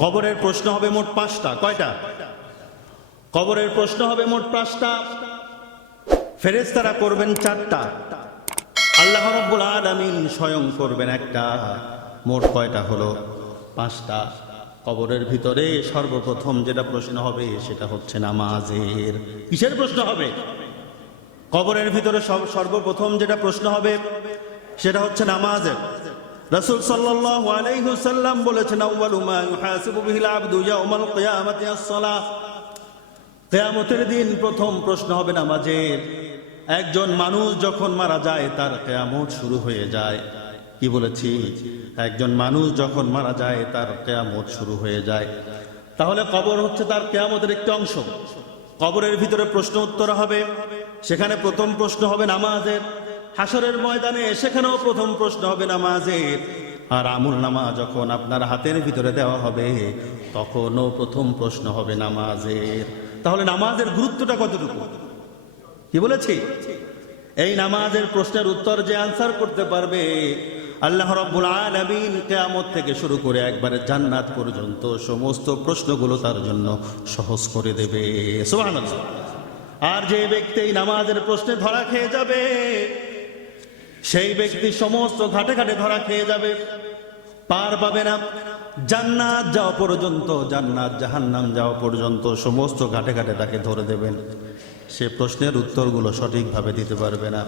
কবরের প্রশ্ন হবে মোট 5টা। কয়টা? কবরের প্রশ্ন হবে মোট 5টা। ফেরেশতারা করবেন 4টা, আল্লাহ রাব্বুল আলামিন স্বয়ং করবেন 1টা। মোট কয়টা হলো? 5টা। কবরের ভিতরে সর্বপ্রথম যেটা প্রশ্ন হবে সেটা হচ্ছে নামাজের। কিসের প্রশ্ন হবে? কবরের ভিতরে সর্বপ্রথম যেটা প্রশ্ন হবে সেটা হচ্ছে নামাজের। রাসূল সাল্লাল্লাহু আলাইহি ওয়াসাল্লাম বলেছেন, আউয়ালু মা ইউহাসিবু বিহিল আবদু ইয়াউমাল কিয়ামাতি আস-সালাহ। কিয়ামতের দিন প্রথম প্রশ্ন হবে নামাজের। একজন মানুষ যখন মারা যায় তার কিয়ামত শুরু হয়ে যায়। কি বলেছি? একজন মানুষ যখন মারা যায় তার কিয়ামত শুরু হয়ে যায়। তাহলে কবর হচ্ছে তার কিয়ামতের একটি অংশ। কবরের ভিতরে প্রশ্ন উত্তর হবে, সেখানে প্রথম প্রশ্ন হবে নামাজের। হাসরের ময়দানে সেখানেও প্রথম প্রশ্ন হবে নামাজের। আর আমলনামা যখন আপনার হাতের ভিতরে দেওয়া হবে তখনও প্রথম প্রশ্ন হবে নামাজের। তাহলে নামাজের গুরুত্বটা কতটুকু? কি বলেছি? এই নামাজের প্রশ্নের উত্তর যে আনসার করতে পারবে, আল্লাহ রাব্বুল আলামিন কিয়ামত থেকে শুরু করে একবারে জান্নাত পর্যন্ত সমস্ত প্রশ্নগুলো তার জন্য সহজ করে দেবে। সুবহানাল্লাহ। আর যে ব্যক্তি এই নামাজের প্রশ্নে ধরা খেয়ে যাবে, সেই ব্যক্তি সমস্ত ঘাটে ঘাটে ধরা খেয়ে যাবে, পার পাবে না। জান্নাত যাওয়া পর্যন্ত, জান্নাত জাহান্নাম যাওয়া পর্যন্ত সমস্ত ঘাটে ঘাটে তাকে ধরে দেবেন। সে প্রশ্নের উত্তরগুলো সঠিকভাবে দিতে পারবে না।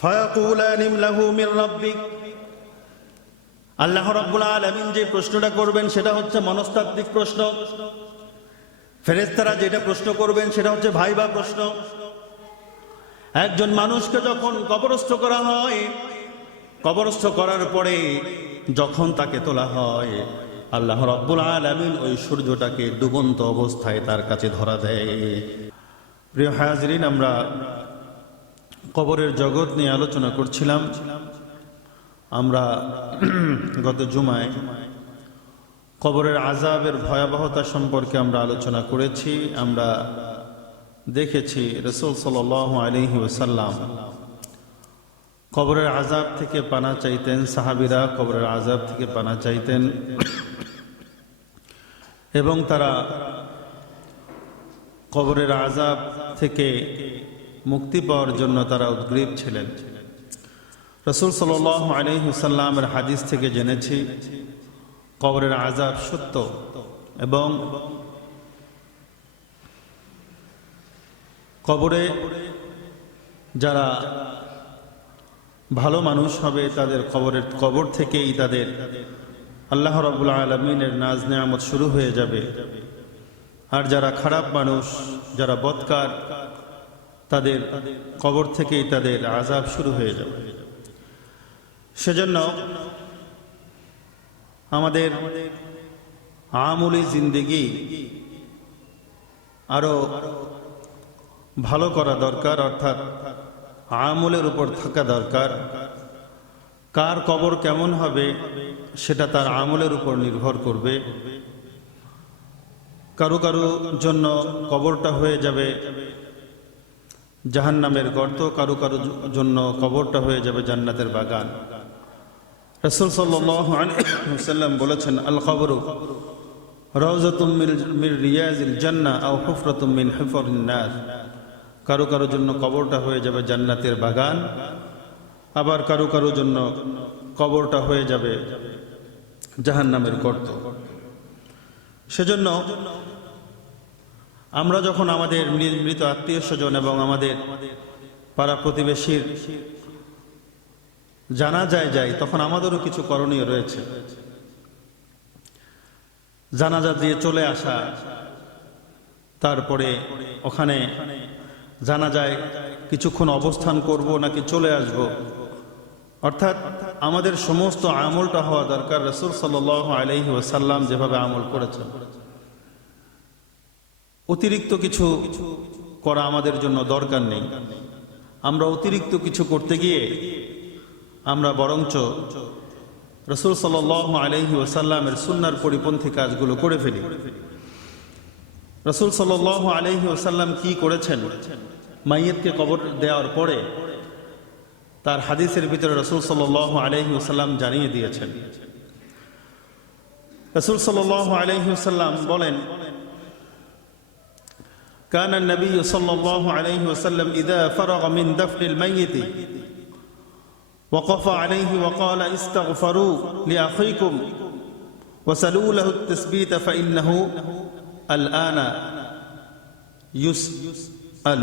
ফায়াকুলানি লাহু মির রাব্বিক। আল্লাহ রাব্বুল আলামিন যে প্রশ্নটা করবেন সেটা হচ্ছে মনস্তাত্ত্বিক প্রশ্ন। ফেরেশতারা যেটা প্রশ্ন করবেন সেটা হচ্ছে ভাইবা প্রশ্ন। একজন মানুষকে যখন কবরস্থ করা হয়, কবরস্থ করার পরে যখন তাকে তোলা হয়, আল্লাহ রাব্বুল আলামিন ওই সূর্যটাকে ডুবন্ত অবস্থায় তার কাছে ধরা দেয়। প্রিয় হাজরিন, আমরা কবরের জগৎ নিয়ে আলোচনা করছিলাম। আমরা গত জুমায় কবরের আযাবের ভয়াবহতা সম্পর্কে আমরা আলোচনা করেছি। আমরা দেখেছি রাসূল সাল্লাল্লাহু আলাইহি ওয়াসাল্লাম কবরের আযাব থেকে পানা চাইতেন, সাহাবীরা কবরের আযাব থেকে পানা চাইতেন এবং তারা কবরের আযাব থেকে মুক্তি পাওয়ার জন্য তারা উদ্গ্রীব ছিলেন। রাসূল সাল্লাল্লাহু আলাইহি ওয়াসাল্লামের হাদিস থেকে জেনেছি কবরের আযাব সত্য এবং কবরে যারা ভালো মানুষ হবে তাদের কবর থেকেই তাদের আল্লাহ রাব্বুল আলামিনের নাজ নেয়ামত শুরু হয়ে যাবে। আর যারা খারাপ মানুষ, যারা বদকার, তাদের কবর থেকেই তাদের আযাব শুরু হয়ে যাবে। সেজন্য আমাদের আমলি জিন্দেগি আরো ভালো করা দরকার, অর্থাৎ আমলের উপর থাকা দরকার। কার কবর কেমন হবে সেটা তার আমলের উপর নির্ভর করবে। কারো কারো জন্য কবরটা হয়ে যাবে জাহান্নামের গর্ত, কারো কারো জন্য কবরটা হয়ে যাবে জান্নাতের বাগান। রাসূল সাল্লাল্লাহু আলাইহি ওয়াসাল্লাম বলেছেন, আল কবরু রাউযাতুম মির রিয়াজিল জান্নাহ আও হুফরাতুম মিন হুফারিন নার। কারো কারো জন্য কবরটা হয়ে যাবে জান্নাতের বাগান, আবার কারো কারো জন্য কবরটা হয়ে যাবে জাহান্নামের গর্ত। সেজন্য আমরা যখন আমাদের মৃত আত্মীয় স্বজন এবং আমাদের পাড়া প্রতিবেশীর জানাজায় যাই, তখন আমাদেরও কিছু করণীয় রয়েছে। জানাজা দিয়ে চলে আসা, তারপরে ওখানে জানাজায় কিছুক্ষণ অবস্থান করব নাকি চলে আসব, অর্থাৎ আমাদের সমস্ত আমলটা হওয়া দরকার রাসূল সাল্লাল্লাহু আলাইহি ওয়াসাল্লাম যেভাবে আমল করেছেন। অতিরিক্ত কিছু করা আমাদের জন্য দরকার নেই। আমরা অতিরিক্ত কিছু করতে গিয়ে আমরা বরঞ্চ রাসূল সাল্লাল্লাহু আলাইহি ওয়াসাল্লামের সুন্নাহর পরিপন্থী কাজগুলো করে ফেলি। রাসূল সাল্লাল্লাহু আলাইহি ওয়াসাল্লাম কি করেছেন? মাইয়িতকে কবর দেওয়ার পরে তার হাদিসের ভিতরে রাসূল সাল্লাল্লাহু আলাইহি ওয়াসাল্লাম জানিয়ে দিয়েছেন। রাসূল সাল্লাল্লাহু আলাইহি ওয়াসাল্লাম বলেন, كان النبي صلى الله عليه وسلم إذا فرغ من دفن الميت وقف عليه وقال استغفروا لأخيكم وسلوا له التثبيت فإنه الآن يسأل।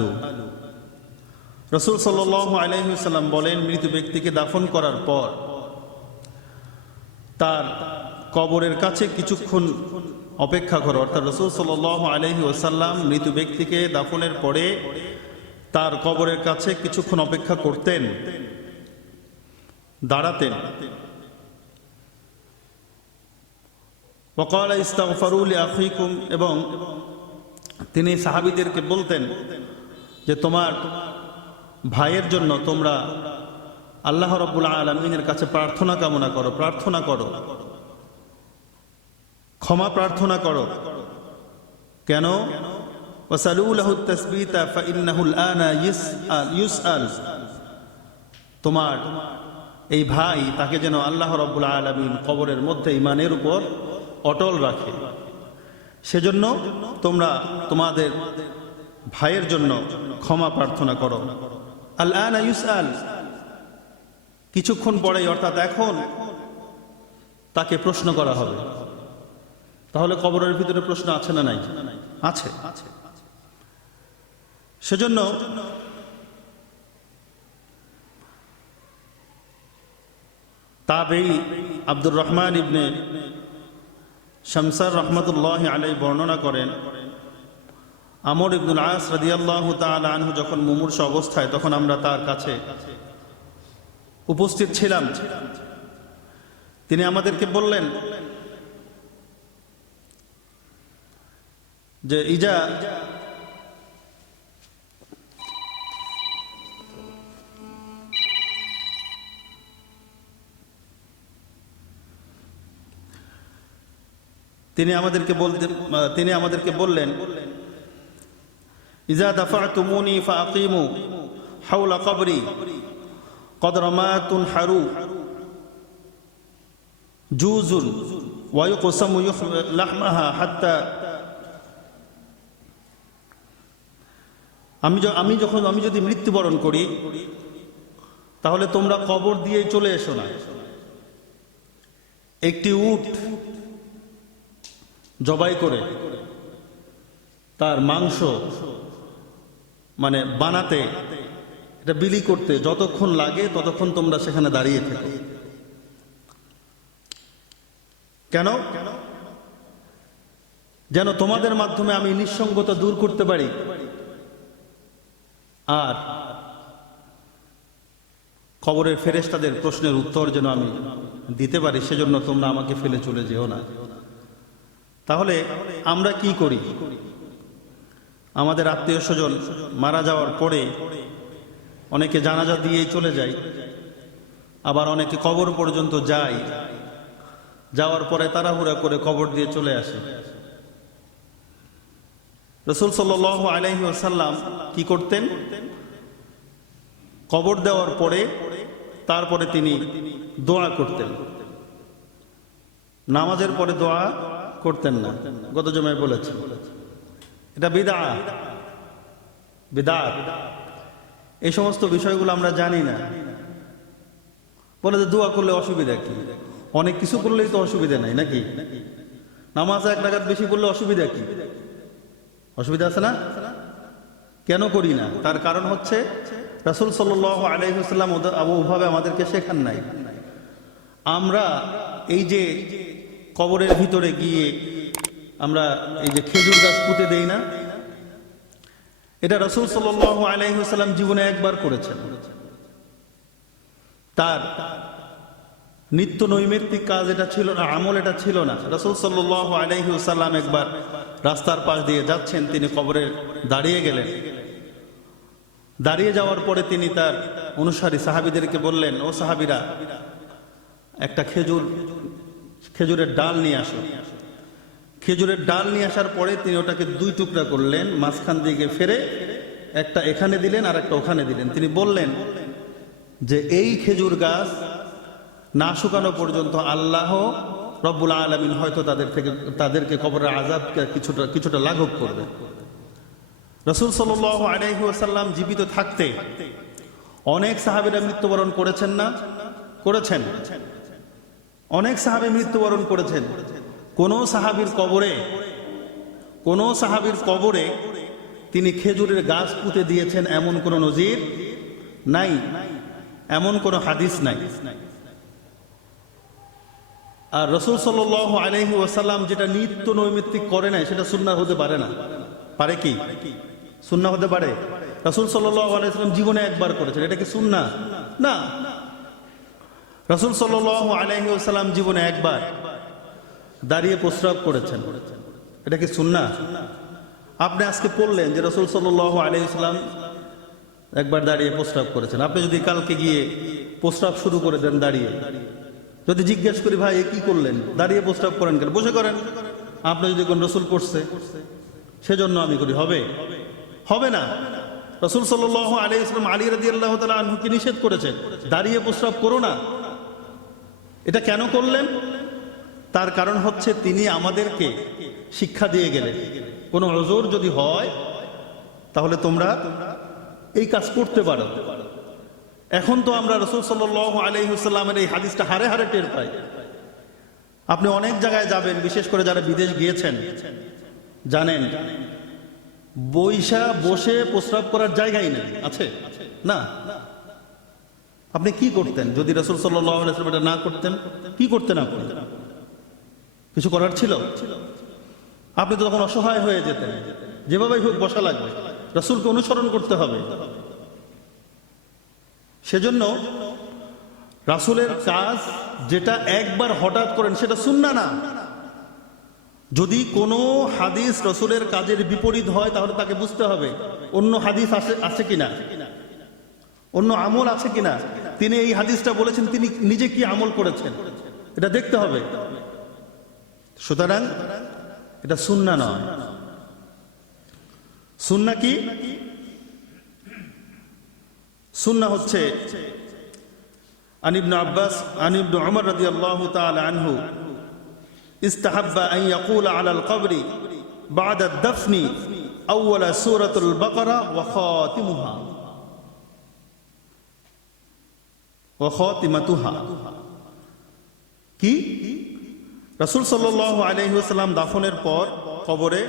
রাসূল সাল্লাল্লাহু আলাইহি ওয়াসাল্লাম বলেন, মৃত ব্যক্তিকে দাফন করার পর তার কবরের কাছে কিছুক্ষণ অপেক্ষা করো। অর্থাৎ রাসূল সাল্লাল্লাহু আলাইহি ওয়াসাল্লাম মৃত ব্যক্তিকে দাফনের পরে তার কবরের কাছে কিছুক্ষণ অপেক্ষা করতেন, দাঁড়াতেন। ওয়াকালা ইস্তাগফারু লিআখিকুম, এবং তিনি সাহাবীদেরকে বলতেন যে তোমার ভাইয়ের জন্য তোমরা আল্লাহ রাব্বুল আলামিনের কাছে প্রার্থনা কামনা করো, প্রার্থনা করো, ক্ষমা প্রার্থনা করো। কেন? ওয়াসালু লাহু তাসবিতা ফাইন্নাহু আনা ইউসআল, তোমার এই ভাই তাকে যেন আল্লাহ রাব্বুল আলামিন কবরের মধ্যে ঈমানের উপর অটল রাখে, সেজন্য তোমরা তোমাদের ভাইয়ের জন্য ক্ষমা প্রার্থনা করো। আল আনা ইউসআল, কিছুক্ষণ পরেই, অর্থাৎ এখন তাকে প্রশ্ন করা হবে। তাহলে কবরের ভিতরে প্রশ্ন আছে না নাই? আছে। সেজন্য তাবেঈ আব্দুর রহমান ইবনে শামসার রাহমাতুল্লাহি আলাইহি বর্ণনা করেন, আমর ইবনুল আস রাদিয়াল্লাহু তাআলা আনহু যখন মুমূর্ষু অবস্থায়, তখন আমরা তার কাছে উপস্থিত ছিলাম। তিনি আমাদেরকে বললেন যে ইজা তিনি আমাদেরকে বললেন, ইজা দাফাতুমুনি ফাআকিমু হাওলা কবরি কদরা মা তুনহারু জুজুন ওয়া ইউকসামু লাহমাহা হাত্তা। আমি যদি মৃত্যুবরণ করি, তাহলে তোমরা কবর দিয়ে চলে এসো না। একটি উট জবাই করে তার মাংস বানাতে, এটা বিলি করতে যতক্ষণ লাগে ততক্ষণ তোমরা সেখানে দাঁড়িয়ে থেকো। কেন? যেন তোমাদের মাধ্যমে আমি নিঃসঙ্গতা দূর করতে পারি, আর কবরের ফেরেশতাদের প্রশ্নের উত্তর যেন আমি দিতে পারি, সেজন্য তোমরা আমাকে ফেলে চলে যেও না। তাহলে আমরা কি করি? আমাদের আত্মীয় স্বজন মারা যাওয়ার পরে অনেকে জানাজা দিয়েই চলে যায়, আবার অনেকে কবর পর্যন্ত যায়, যাওয়ার পরে তাড়াহুড়া করে কবর দিয়ে চলে আসে। রাসূল সাল্লাল্লাহু আলাইহি ওয়াসাল্লাম কি করতেন? কবর দেওয়ার পরে তারপরে তিনি দোয়া করতেন। নামাজের পরে দোয়া করতেন না, গত জুমায় বলেছি। এটা বিদআত। এই সমস্ত বিষয়গুলো আমরা জানি না। বলে যে দোয়া করলে অসুবিধা কি? অনেক কিছু করলেই তো অসুবিধা নাই, নাকি? নামাজ এক রাকাত বেশি পড়লে অসুবিধা কি? অসুবিধা আছে না? কেন করি না? তার কারণ হচ্ছে রাসূল সাল্লাল্লাহু আলাইহি ওয়াসাল্লাম ওভাবে আমাদেরকে শেখান নাই। আমরা এই যে কবরের ভিতরে গিয়ে আমরা এই যে খেজুর গাছ পুঁতে দেই না, এটা রাসূল সাল্লাল্লাহু আলাইহি ওয়াসাল্লাম জীবনে একবার করেছেন। তার নিত্য নৈমিত্তিক কাজ এটা ছিল না, আমল এটা ছিল না। রাসূল সাল্লাল্লাহু আলাইহি ওয়াসাল্লাম একবার রাস্তার পাশ দিয়ে যাচ্ছেন, তিনি কবরে দাঁড়িয়ে গেলেন। দাঁড়িয়ে যাওয়ার পরে তিনি তার অনুসারী সাহাবীদেরকে বললেন, ও সাহাবীরা, একটা খেজুরের ডাল নিয়ে আসো। খেজুরের ডাল নিয়ে আসার পরে তিনি ওটাকে দুই টুকরা করলেন, মাঝখান দিকে ফেরে একটা এখানে দিলেন আর একটা ওখানে দিলেন। তিনি বললেন যে এই খেজুর গাছ না শুকানো পর্যন্ত আল্লাহ রব্বুল আলামিন হয়তো তাদেরকে কবরের আযাবকে কিছুটা লাঘব করবে। রাসূল সাল্লাল্লাহু আলাইহি ওয়াসাল্লাম জীবিত থাকতে অনেক সাহাবীরা মৃত্যুবরণ করেছেন না? করেছেন। অনেক সাহাবী মৃত্যুবরণ করেছেন। কোন সাহাবীর কবরে তিনি খেজুরের গাছ পুঁতে দিয়েছেন এমন কোন নজির নাই, এমন কোন হাদিস নাই। আর রাসূল সাল্লাল্লাহু আলাইহি ওয়াসাল্লাম যেটা নিত্য নৈমিত্তিক করে নাই সেটা সুন্নাহ হতে পারে না। পারে কি? সুন্নাহ হতে পারে? রাসূল সাল্লাল্লাহু আলাইহি ওয়াসাল্লাম জীবনে একবার করেছেন, এটা কি সুন্নাহ? না। রাসূল সাল্লাল্লাহু আলাইহি ওয়াসাল্লাম জীবনে একবার দাঁড়িয়ে প্রস্রাব করেছেন, এটা কি সুন্নাহ? আপনি আজকে পড়লেন যে রাসূল সাল্লাল্লাহু আলাইহি ওয়াসাল্লাম একবার দাঁড়িয়ে প্রস্রাব করেছেন। আপনি যদি কালকে গিয়ে প্রস্রাব শুরু করে দেন দাঁড়িয়ে, যদি জিজ্ঞেস করি ভাই এ কি করলেন, দাঁড়িয়ে প্রস্রাব করেন কেন? বসে করেন। আপনি যদি কোন রাসূল করছে সেজন্য আমি করি, হবে? হবে না। রাসূল সাল্লাল্লাহু আলাইহি ওয়াসাল্লাম আলী রাদিয়াল্লাহু তাআলা আনহুকে নিষেধ করেছেন দাঁড়িয়ে প্রস্রাব করো না। এটা কেন করলেন? তার কারণ হচ্ছে তিনি আমাদেরকে শিক্ষা দিয়ে গেলেন, কোনো ওযর যদি হয় তাহলে তোমরা এই কাজ করতে পারো। এখন তো আমরা রাসূল সাল্লাল্লাহু আলাইহি ওয়াসাল্লামের এই হাদিসটা হারে হারে টের পাই। আপনি অনেক জায়গায় যাবেন, বিশেষ করে যারা বিদেশ গিয়েছেন জানেন বসে প্রস্রাব করার জায়গাই নেই, আছে না? আপনি কি করতেন যদি রাসূল সাল্লাল্লাহু আলাইহি ওয়াসাল্লাম এটা না করতেন? কি করতেন আপনি? কিছু করার ছিল? আপনি তো তখন অসহায় হয়ে যেতেন, যেভাবেই হোক বসা লাগবে, রাসূলকে অনুসরণ করতে হবে। সেজন্য রাসূলের কাজ যেটা একবার হঠাৎ করেন সেটা সুন্নাহ না। যদি কোনো হাদিস রাসূলের কাজের বিপরীত হয় তাহলে তাকে বুঝতে হবে অন্য হাদিস আছে কিনা, অন্য আমল আছে কিনা। তিনি এই হাদিসটা বলেছেন, তিনি নিজে কি আমল করেছেন এটা দেখতে হবে। সুতরাং এটা সুন্নাহ নয়। সুন্নাহ কি? সুন্নাহ হচ্ছে আন ইবনে আব্বাস আন ইবনে উমর রাদিয়াল্লাহু তাআলা আনহু ইস্তাহাব্বা আন ইয়াকুলা আলাল কবরি বা'দা আদ-দাফনি আউওয়ালা সূরাতুল বাকারা ওয়া খাতিমাতুহা। কি? রাসূল সাল্লাল্লাহু আলাইহি ওয়াসাল্লাম দাফনের পর কবরে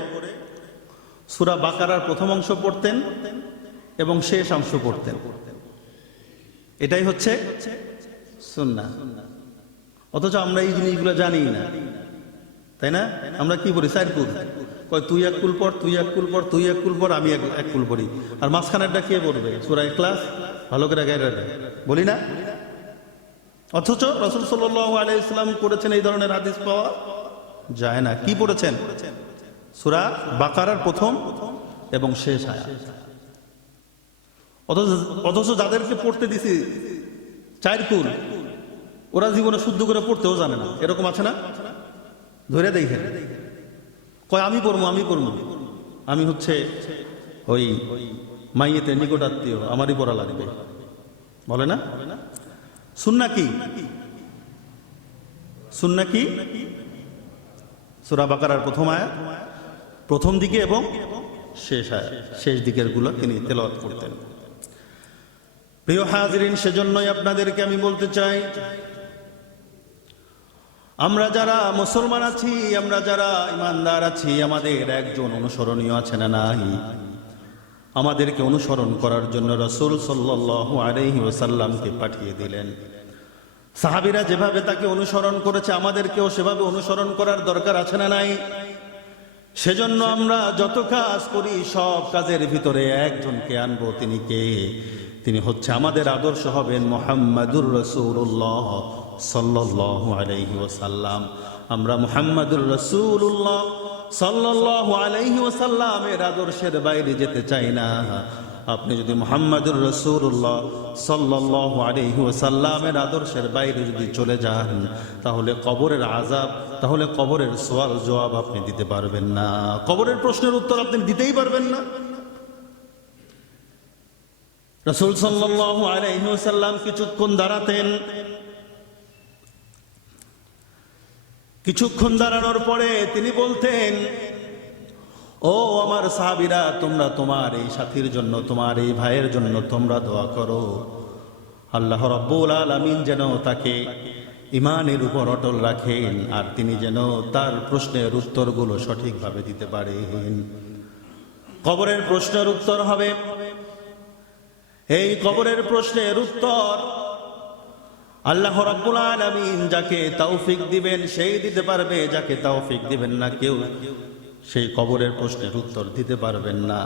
সূরা বাকারার প্রথম অংশ পড়তেন এবং শেষ অংশ পড়তেন। এটাই হচ্ছে সুন্নাহ। অথচ আমরা এই জিনিসগুলো জানি না, তাই না? আমরা কি বলি? চার কুল কয়, তুই এক কুল পড়, তুই এক কুল পড়, তুই এক কুল পড়, আমি এক কুল পড়ি, আর মাঝখানেরটা কে পড়বে? সূরা ইখলাস ভালো করে গায়ে বলি না? অথচ রাসূল সাল্লাল্লাহু আলাইহি ওয়াসাল্লাম করেছেন এই ধরনের হাদিস পাওয়া যায় না। কি পড়েছেন? সূরা বাকারার প্রথম এবং শেষ আয়াত। অথচ যাদেরকে পড়তে দিছি চার কুল, ওরা জীবনে শুদ্ধ করে পড়তেও জানে না। এরকম আছে না? ধরে দেখেন, কয় আমি পড়বো, আমি হচ্ছে ওই মাইয়েতের নিকটাত্মীয়, আমারই পড়া লাগবে, বলে না? সুন্নাহ কি? সুন্নাহ কি? সূরা বাকারার প্রথম আয়াত, প্রথম দিকে এবং শেষ আয়াত, শেষ দিকের গুলো তিনি তেলাওয়াত করতেন। প্রিয় হাজিরিন, সেজন্যই আপনাদেরকে আমি বলতে চাই, আমরা যারা মুসলমান আছি, আমরা যারা ইমানদার আছি, আমাদের একজন অনুসরণীয় আছে না নাই? আমাদেরকে অনুসরণ করার জন্য রাসূল সাল্লাল্লাহু আলাইহি ওয়াসাল্লামকে পাঠিয়ে দিলেন। সাহাবীরা যেভাবে তাকে অনুসরণ করেছে আমাদেরকেও সেভাবে অনুসরণ করার দরকার আছে না নাই? সেজন্য আমরা যত কাজ করি সব কাজের ভিতরে একজনকে আনবো। তিনি কে? তিনি হচ্ছে আমাদের আদর্শ হবেন মুহাম্মাদুর রাসূলুল্লাহ সাল্লাল্লাহু আলাইহি ওয়াসাল্লাম। আমরা মুহাম্মাদুর রাসূলুল্লাহ সাল্লাল্লাহু আলাইহি ওয়াসাল্লামের আদর্শের বাইরে যেতে চাই না। আপনি যদি মুহাম্মাদুর রাসূলুল্লাহ সাল্লাল্লাহু আলাইহি ওয়াসাল্লামের আদর্শের বাইরে যদি চলে যান তাহলে কবরের আযাব, তাহলে কবরের সওয়াল জবাব আপনি দিতে পারবেন না, কবরের প্রশ্নের উত্তর আপনি দিতেই পারবেন না। রাসূল সাল্লাল্লাহু আলাইহি ওয়াসাল্লাম কিছুক্ষণ দাঁড়াতেন, কিছুক্ষণ দাঁড়ানোর পরে তিনি বলতেন, ও আমার সাহাবীরা, তোমরা তোমার এই সাথীর জন্য, তোমার এই ভাইয়ের জন্য তোমরা দোয়া করো, আল্লাহ রাব্বুল আলামিন যেন তাকে ঈমানের উপর অটল রাখেন, আর তিনি যেন তার প্রশ্নের উত্তরগুলো সঠিকভাবে দিতে পারেন। কবরের প্রশ্নের উত্তর হবে, এই কবরের প্রশ্নের উত্তর আল্লাহ রাব্বুল আলামিন যাকে তৌফিক দিবেন সেই দিতে পারবে, যাকে তৌফিক দিবেন না কেউ সেই কবরের প্রশ্নের উত্তর দিতে পারবেন না।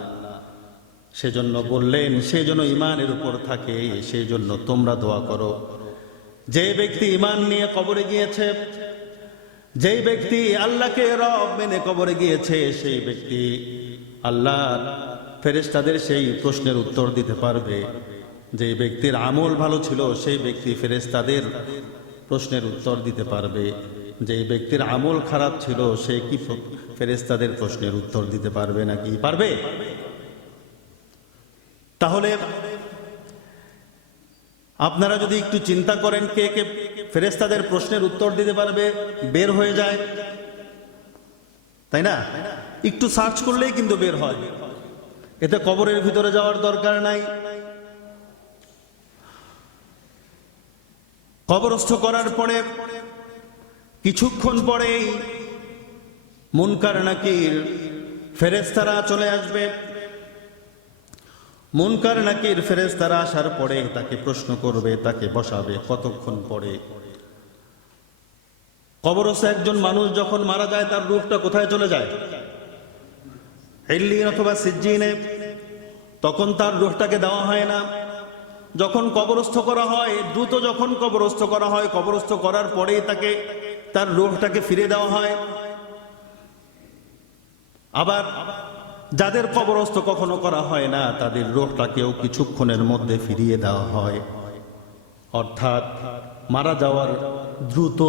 সেজন্য বললেন, সেজন্য ঈমানের উপর থাকে, সেই জন্য তোমরা দোয়া করো। যে ব্যক্তি ঈমান নিয়ে কবরে গিয়েছে, যেই ব্যক্তি আল্লাহকে রব মেনে কবরে গিয়েছে, সেই ব্যক্তি আল্লাহর ফেরেশতাদের সেই প্রশ্নের উত্তর দিতে পারবে। যে ব্যক্তির আমল ভালো ছিল সেই ব্যক্তি ফেরেশতাদের প্রশ্নের উত্তর দিতে পারবে। যে ব্যক্তির আমল খারাপ ছিল সে কি ফেরেশতাদের প্রশ্নের উত্তর দিতে পারবে নাকি? পারবে? তাহলে আপনারা যদি একটু চিন্তা করেন, কে কে ফেরেশতাদের প্রশ্নের উত্তর দিতে পারবে, বের হয়ে যায়, তাই না? একটু সার্চ করলেই কিন্তু বের হয়। এতে কবরের ভিতরে যাওয়ার দরকার নাই। কবরস্থ করার পরে কিছুক্ষণ পরেই মুনকার নাকির ফেরেশতারা চলে আসবে। মুনকার নাকির ফেরেশতারা আসার পরে তাকে প্রশ্ন করবে, তাকে বসাবে। কতক্ষণ পরে? কবরস্থ একজন মানুষ যখন মারা যায় তার রূহটা কোথায় চলে যায়? ইল্লিন অথবা সিজ্জিনে। তখন তার রূহটাকে দেওয়া হয় না। যখন কবরস্থ করা হয়, দ্রুত যখন কবরস্থ করা হয়, কবরস্থ করার পরেই তাকে তার রূহটাকে ফিরে দেওয়া হয়। আবার যাদের কবরস্থ কখনো করা হয় না তাদের রূহটাকেও কিছুক্ষণের মধ্যে ফিরিয়ে দেওয়া হয়। অর্থাৎ মারা যাওয়ার দ্রুত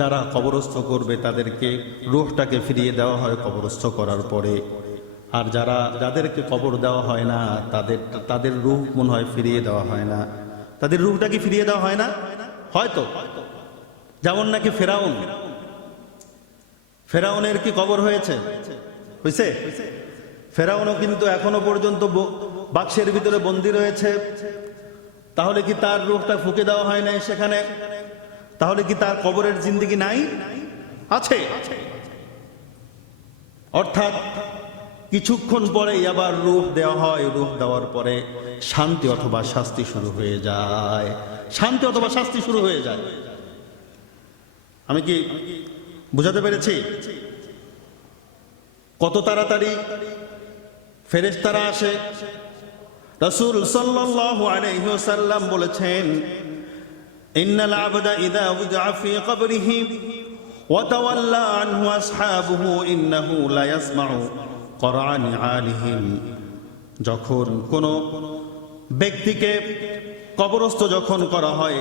যারা কবরস্থ করবে তাদেরকে রূহটাকে ফিরিয়ে দেওয়া হয় কবরস্থ করার পরে। আর যাদেরকে কবর দেওয়া হয় না তাদের রূহ মনে হয় ফিরিয়ে দেওয়া হয় না। তাদের রূহটা কি ফিরিয়ে দেওয়া হয় না? হয়তো। যেমন নাকি ফেরাউনের কি কবর হয়েছে? হয়েছে? ফেরাউনও কিন্তু এখনো পর্যন্ত বাক্সের ভিতরে বন্দী রয়েছে। তাহলে কি তার রূহটা ফুঁকে দেওয়া হয় নাই সেখানে? তাহলে কি তার কবরের জিন্দেগি নাই? আছে। অর্থাৎ কিছুক্ষণ পরেই আবার রূহ দেওয়া হয়। রূহ দেওয়ার পরে শান্তি অথবা শাস্তি শুরু হয়ে যায়। শান্তি অথবা শাস্তি শুরু হয়ে যায়। আমি কি বুঝাতে পেরেছি? কত তাড়াতাড়ি ফেরেশতারা আসে। রাসূল সাল্লাল্লাহু আলাইহি ওয়াসাল্লাম বলেছেন, ইন্নাল আবদা ইযা উযআ ফি কবরিহি ওয়া তাওয়াল্লা আনহু আসহাবুহু ইন্নাহু লা ইয়াসমাউ কোরআন আলিহিম। যখন কোনো ব্যক্তিকে কবরস্থ যখন করা হয়,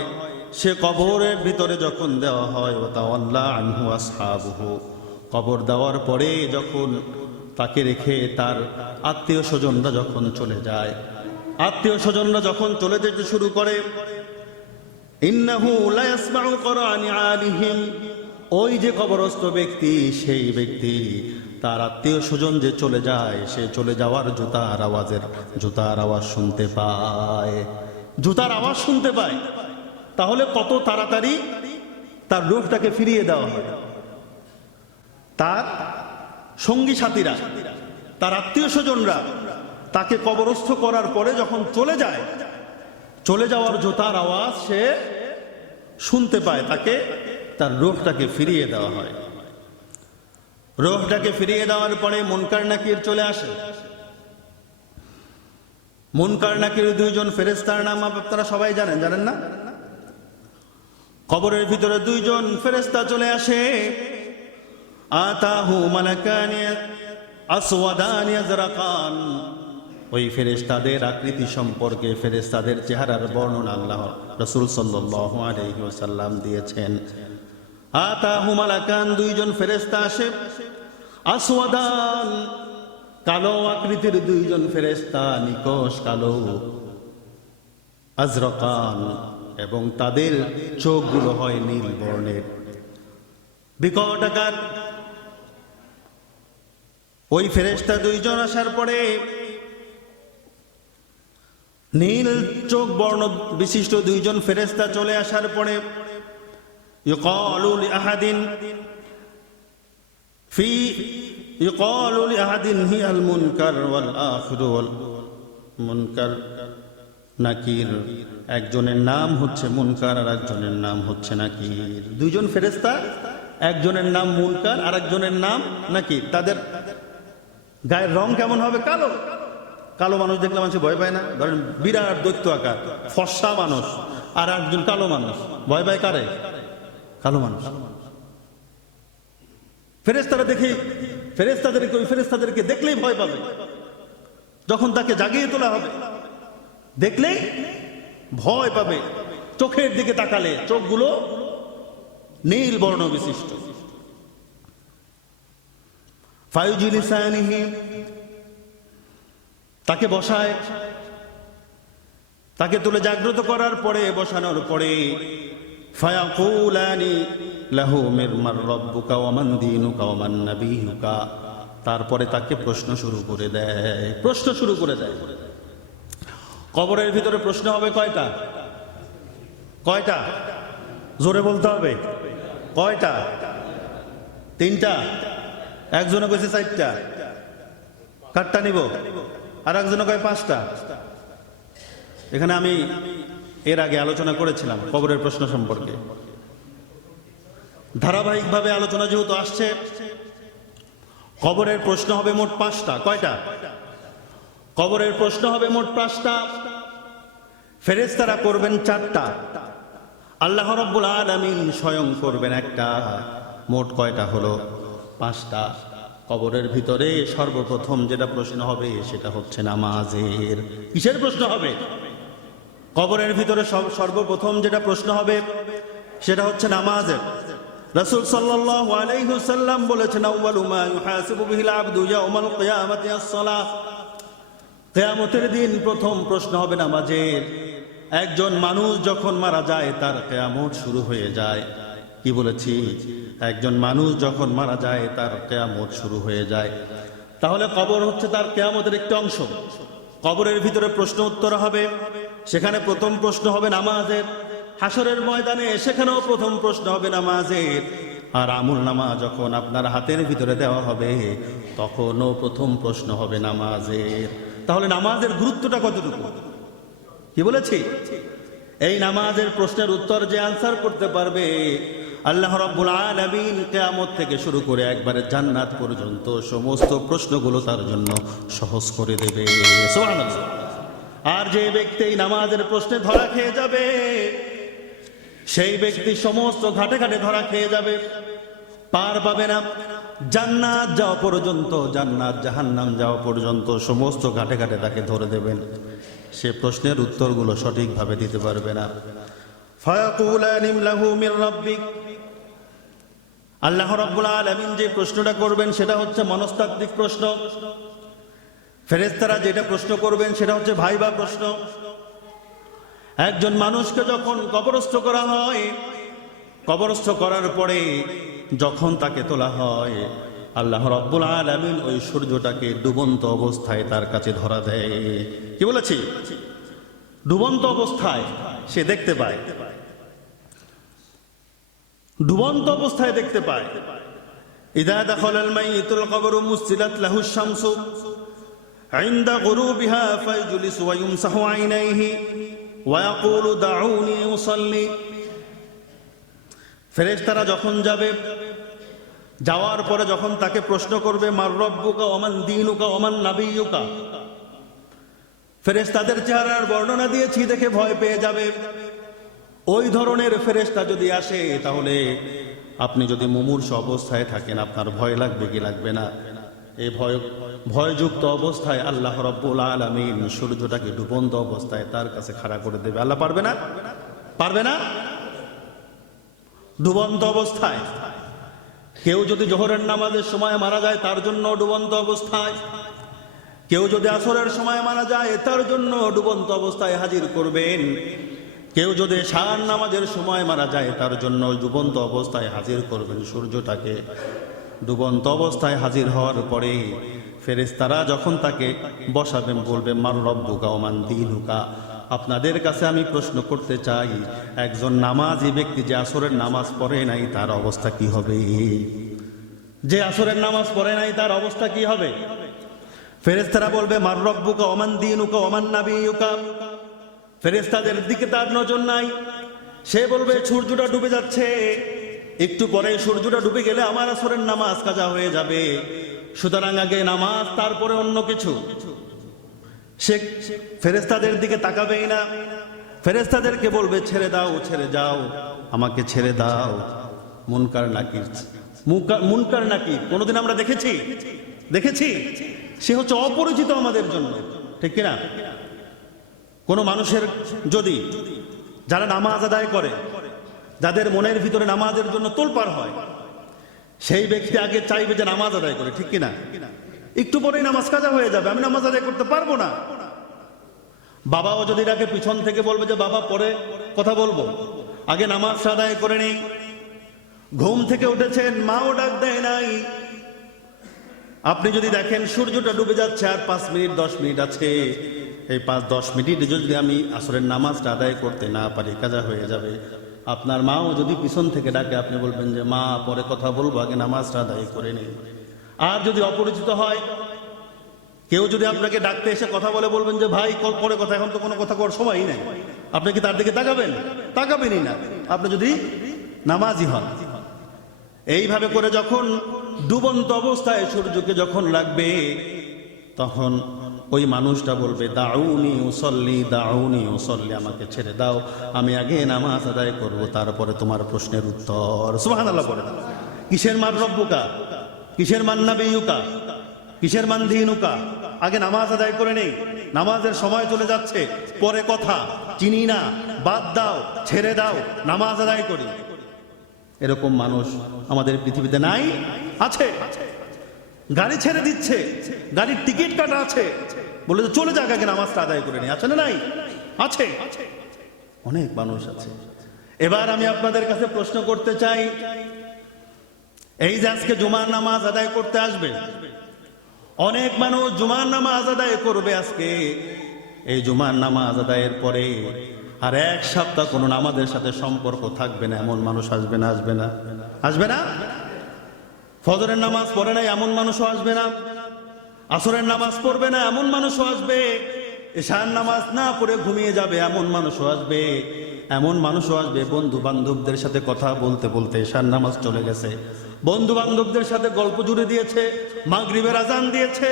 সে কবরের ভিতরে যখন দেওয়া হয়, ওয়া তাওয়াল্লা আনহু আসহাবুহু, কবর দেওয়ার পরে যখন তাকে রেখে তার আত্মীয় স্বজনরা যখন চলে যায়, আত্মীয় স্বজনরা যখন চলে যেতে শুরু করে, ইন্নাহু লা ইয়াসমাউ কোরআন আলিহিম, ওই যে কবরস্থ ব্যক্তি, সেই ব্যক্তি তার আত্মীয় স্বজন যে চলে যায়, সে চলে যাওয়ার জুতার আওয়াজ শুনতে পায়। জুতার আওয়াজ শুনতে পায়। তাহলে কত তাড়াতাড়ি তার রূহটাকে ফিরিয়ে দেওয়া হয়। তার সঙ্গী সাথীরা, তার আত্মীয় স্বজনরা তাকে কবরস্থ করার পরে যখন চলে যায়, চলে যাওয়ার জুতার আওয়াজ সে শুনতে পায়, তাকে তার রূহটাকে ফিরিয়ে দেওয়া হয়। রূহটাকে ফিরিয়ে দেওয়ার পরে মুনকার নাকির চলে আসে। মুনকার নাকির দুইজন ফেরেশতার নাম আপনারা সবাই জানেন না? কবরের ভিতরে দুইজন ফেরেশতা চলে আসে। আতাহু মালাকানি আসওয়াদানি আজরাকান। ওই ফেরেশতাদের আকৃতি সম্পর্কে, ফেরেশতাদের চেহারার বর্ণনা আল্লাহ রাসূল সাল্লাল্লাহু আলাইহি ওয়াসাল্লাম দিয়েছেন। আতাহু মালাকান, দুইজন ফেরেশতা আসে। আসওয়াদান, কালো আকৃতির দুইজন ফেরেশতা, নিকশ কালো। আজরাকান, এবং তাদের চোখগুলো হয় নীল বর্ণের। বিকট আকার। ওই ফেরেশতা দুইজন আসার পরে নীল চোখ বর্ণ বিশিষ্ট দুইজন ফেরেশতা চলে আসার পরে ইউকালু লিআহাদিন হিয়াল মুনকার ওয়াল আখিরু ওয়াল মুনকার নাকির। একজনের নাম হচ্ছে মুনকার আর একজনের নাম হচ্ছে নাকির। দুইজন ফেরেশতা, একজনের নাম মুনকার আর একজনের নাম নাকির। তাদের গায়ের রং কেমন হবে? কালো। কালো মানুষ দেখলে মানুষ ভয় পায় না? ধরেন বিরাট দৈত্য আকার ফর্সা মানুষ আর একজন কালো মানুষ, ভয় পায় কারে? কালো মানুষ। ফেরেশতারা দেখে ফেরেশতাদেরকে দেখলেই ভয় পাবে। যখন তাকে জাগিয়ে তোলা হবে দেখলেই ভয় পাবে। চোখের দিকে তাকালে চোখগুলো নীল বর্ণ বিশিষ্ট। ফায়ুজিলিসানিহি, তাকে বসায়, তাকে তুলে জাগ্রত করার পরে বসানোর পরে ফায়াকুলানি লাহু মির রাব্বুকা ওয়া মান দীনুকা ওয়া মান নাবিয়ুকা, তারপরে তাকে প্রশ্ন শুরু করে দেয়। কবরের ভিতরে প্রশ্ন হবে কয়টা? কয়টা? জোরে বলতে হবে। কয়টা? 3টা। একজনে কইছে 4টা। কাটটা নিব? আর একজনে কয় 5টা। এখানে আমি এর আগে আলোচনা করেছিলাম কবরের প্রশ্ন সম্পর্কে। ধারাবাহিকভাবে আলোচনা যেহেতু আসছে, কবরের প্রশ্ন হবে মোট 5টা। কয়টা? কবরের প্রশ্ন হবে মোট 5টা। ফেরেশতারা করবেন 4টা, আল্লাহ রাব্বুল আলামিন স্বয়ং করবেন 1টা। মোট কয়টা হলো? 5টা। কবরের ভিতরে সর্বপ্রথম যেটা প্রশ্ন হবে সেটা হচ্ছে নামাজের। কিসের প্রশ্ন হবে? কবরের ভিতরে সর্বপ্রথম যেটা প্রশ্ন হবে সেটা হচ্ছে নামাজের। রাসূল সাল্লাল্লাহু আলাইহি ওয়াসাল্লাম বলেছেন, আউয়ালু মা ইউহাসিবু বিহিল আবদু ইয়াউমাল কিয়ামাতি আস-সালাহ। কিয়ামতের দিন প্রথম প্রশ্ন হবে নামাজের। একজন মানুষ যখন মারা যায় তার কিয়ামত শুরু হয়ে যায়। কি বলেছি? একজন মানুষ যখন মারা যায় তার কিয়ামত শুরু হয়ে যায়। তাহলে কবর হচ্ছে তার কিয়ামতের একটি অংশ। কবরের ভিতরে প্রশ্ন উত্তর হবে, সেখানে প্রথম প্রশ্ন হবে নামাজের। হাসরের ময়দানে সেখানেও প্রথম প্রশ্ন হবে নামাজের। আর আমল নামা যখন আপনার হাতের ভিতরে দেওয়া হবে তখনও প্রথম প্রশ্ন হবে নামাজের। তাহলে নামাজের গুরুত্বটা কতটুকু? কি বলেছি? এই নামাজের প্রশ্নের উত্তর যে আনসার করতে পারবে, আল্লাহ রাব্বুল আলামিন কিয়ামত থেকে শুরু করে একবারে জান্নাত পর্যন্ত সমস্ত প্রশ্নগুলো তার জন্য সহজ করে দেবে। সুবহানাল্লাহ। আর যে ব্যক্তি এই নামাজের প্রশ্নে ধরা খেয়ে যাবে, সেই ব্যক্তি সমস্ত ঘাটে ঘাটে ধরা খেয়ে যাবে, পার পাবে না। জান্নাত যাওয়া পর্যন্ত, জান্নাত জাহান্নাম যাওয়া পর্যন্ত সমস্ত ঘাটে ঘাটে তাকে ধরে দেবেন। সে প্রশ্নের উত্তরগুলো সঠিকভাবে দিতে পারবে না। ফায়াকুলানি লাহু মির রাব্বিক, আল্লাহ রাব্বুল আলামিন যে প্রশ্নটা করবেন সেটা হচ্ছে মনস্তাত্ত্বিক প্রশ্ন। ফেরেশতারা যেটা প্রশ্ন করবেন সেটা হচ্ছে ভাইবা প্রশ্ন। একজন মানুষকে যখন কবরস্থ করা হয়, কবরস্থ করার পরে যখন তাকে তোলা হয়, আল্লাহ রাব্বুল আলামিন ওই সূর্যটাকে ডুবন্ত অবস্থায় তার কাছে ধরা দেয়। কি বলেছি? ডুবন্ত অবস্থায় সে দেখতে পায়, ডুবন্ত অবস্থায় দেখতে পায়। ইযা দাখালাল মাইয়িতুল কবর মুসিলাত লাহু শামসু ইনদা গুরুবিহা ফায়জলিসু ওয়া ইমসাহু আইনাইহি ওয়া ইয়াকুলু দাউনি উসাল্লি। ফেরেশতারা যখন যাবে, যাওয়ার পরে যখন তাকে প্রশ্ন করবে মার রব্বুকা ওয়া মান দীনুকা ওয়া মান নাবিয়ুকা, ফেরেশতাদের চেহারার বর্ণনা দিয়েছি দেখে ভয় পেয়ে যাবে। ওই ধরনের ফেরেশতা যদি আসে তাহলে আপনি যদি মুমূর্ষু অবস্থায় থাকেন আপনার ভয় লাগবে কি লাগবে না? এই ভয়যুক্ত অবস্থায় আল্লাহ রাব্বুল আলামিন সূর্যটাকে ডুবন্ত অবস্থায় তার কাছে খাড়া করে দেবে। আল্লাহ পারবে না? পারবে না? ডুবন্ত অবস্থায়। কেউ যদি জোহরের নামাজের সময় মারা যায় তার জন্য ডুবন্ত অবস্থায়, কেউ যদি আসরের সময় মারা যায় তার জন্য ডুবন্ত অবস্থায় হাজির করবেন। কেউ যদি এশার নামাজের সময় মারা যায় তার জন্য ডুবন্ত অবস্থায় হাজির করবেন সূর্যটাকে। ডুবন্ত অবস্থায় হাজির হওয়ার পরে ফেরেশতারা যখন তাকে বসাবেন বলবে মার রব্বুকা ওয়া মান দীনুকা, আপনাদের কাছে আমি প্রশ্ন করতে চাই, একজন নামাজি ব্যক্তি যে আসরের নামাজ পড়ে নাই তার অবস্থা কি হবে? যে আসরের নামাজ পড়ে নাই তার অবস্থা কি হবে? ফেরেশতারা বলবে মার রব্বুকা ওয়া মান দীনুকা ওয়া মান নাবিয়ুকা। ফেরেশতাদের দিকে তার নজর নাই। সে বলবে সূর্যটা ডুবে যাচ্ছে, একটু পরে সূর্যটা ডুবে গেলে আমার আসরের নামাজ কাজা হয়ে যাবে, সুতরাং আগে নামাজ তারপরে অন্য কিছু। সে ফেরেশতাদের দিকে তাকাবেই না। ফেরেশতাদেরকে বলবে ছেড়ে দাও, ছেড়ে যাও, আমাকে ছেড়ে দাও। মুনকার নাকির, মুনকার নাকির কোনোদিন আমরা দেখেছি? সে হচ্ছে অপরিচিত আমাদের জন্য, ঠিক কিনা? কোনো মানুষের যদি, যারা নামাজ আদায় করে, যাদের মনের ভিতরে নামাজের জন্য তোলপাড় হয়, সেই ব্যক্তি আগে চাইবে যে নামাজ আদায় করে, ঠিক কিনা? একটু পরেই নামাজ কাজা হয়ে যাবে, আমি নামাজ আদায় করতে পারবো না। বাবাও যদি ডাকে পিছন থেকে বলবে যে বাবা পরে কথা বলবো, আগে নামাজ আদায় করে নেই। ঘুম থেকে উঠেছেন, মাও ডাক দেয় নাই। আপনি যদি দেখেন সূর্যটা ডুবে যাচ্ছে আর 5 মিনিট 10 মিনিট আছে, এই 5-10 মিনিট যদি আমি আসরের নামাজটা আদায় করতে না পারি কাজা হয়ে যাবে। আপনার মাও যদি পিছন থেকে ডাকে আপনি বলবেন যে মা পরে কথা বলবো, আগে নামাজটা আদায় করে নেই। আর যদি অপরিচিত হয়, কেউ যদি আপনাকে ডাকতে এসে কথা বলে, বলবেন যে ভাই পরে কথা, এখন তো কোনো কথা করার সময়ই নাই। আপনি কি তার দিকে তাকাবেন? তাকাবেনই না, আপনি যদি নামাজি হন। এইভাবে করে যখন ডুবন্ত অবস্থায় সূর্যকে যখন লাগবে, তখন ওই মানুষটা বলবে দাউনি উসল্লি, দাউনি উসল্লি, আমাকে ছেড়ে দাও, আমি আগে নামাজ আদায় করব, তারপরে তোমার প্রশ্নের উত্তর। সুবহানাল্লাহ পড়ে। কিসের মান রব্বুকা, কিসের মান নাবিয়ুকা, কিসের মান দীনুকা? আগে নামাজ আদায় করে নেই, নামাজের সময় চলে যাচ্ছে, পরে কথা, চিনি না, বাদ দাও, ছেড়ে দাও, নামাজ আদায় করি। এরকম মানুষ আমাদের পৃথিবীতে নাই? আছে। গাড়ি ছেড়ে দিচ্ছে, গাড়ির টিকিট কাটা আছে, বলে যে চলে যাক, আগে নামাজটা আদায় করে নেই। আছে না নাই? আছে, অনেক মানুষ আছে। এবার আমি আপনাদের কাছে প্রশ্ন করতে চাই, এই যে আজকে জুমার নামাজ আদায় করতে আসবে, অনেক মানুষ জুমার নামাজ আদায় করবে আজকে। এই জুমার নামাজ আদায়ের পরে আর 1 সপ্তাহ কোনো নামাজের সাথে সম্পর্ক থাকবে না, এমন মানুষ আসবে না? আসবে না? ফজরের নামাজ পড়ে না এমন মানুষও আসবে না, আসরের নামাজ পড়বে না এমন মানুষও আসবে, এশার নামাজ না পড়ে ঘুমিয়ে যাবে এমন মানুষও আসবে, এমন মানুষও আসবে বন্ধু বান্ধবদের সাথে কথা বলতে বলতে এশার নামাজ চলে গেছে, বন্ধু বান্ধবদের সাথে গল্প জুড়ে দিয়েছে, মাগরিবের আজান দিয়েছে,